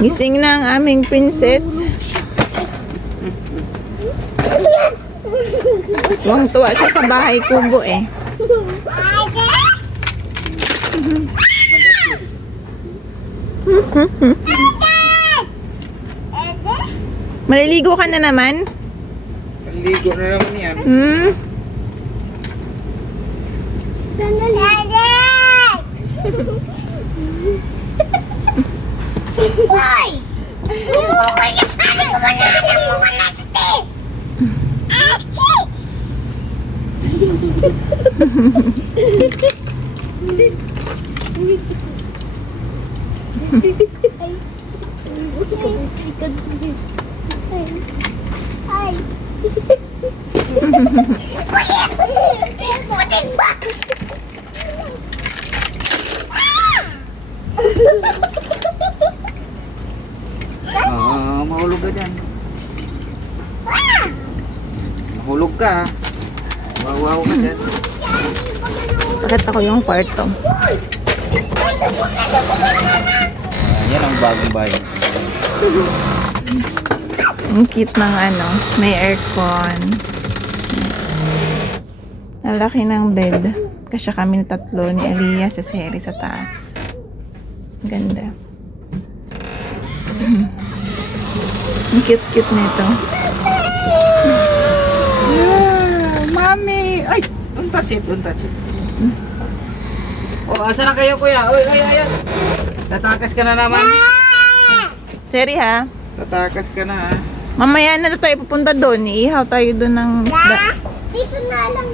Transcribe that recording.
Gising na ang aming princess. Tuwang-tuwa siya sa bahay kubo eh. Maliligo ka na naman? Ligo na naman yan. Hoy! Kumukul ka sa akin! Kumanahan mo ka na stick! Achi! Ay! Putik ba? Mahulog ka dyan. Mahulog ka. Wawaw ka dyan. Bakit ako yung kwarto? Yan ang bagong bahay. Ang cute ng ano, may aircon. Lalaki ng bed. Kasya kami na tatlo ni Aliyah sa Seri sa taas. Ganda. Ang cute-cute nito. Mami! Ay! Don't touch it, don't touch it. Oh, asa na kayo kuya? Uy, ay. Tatakas ka na naman. Seri ha? Tatakas ka na ha. Mamaya na tayo pupunta doon. Iihaw tayo doon ng isda. Dito na lang.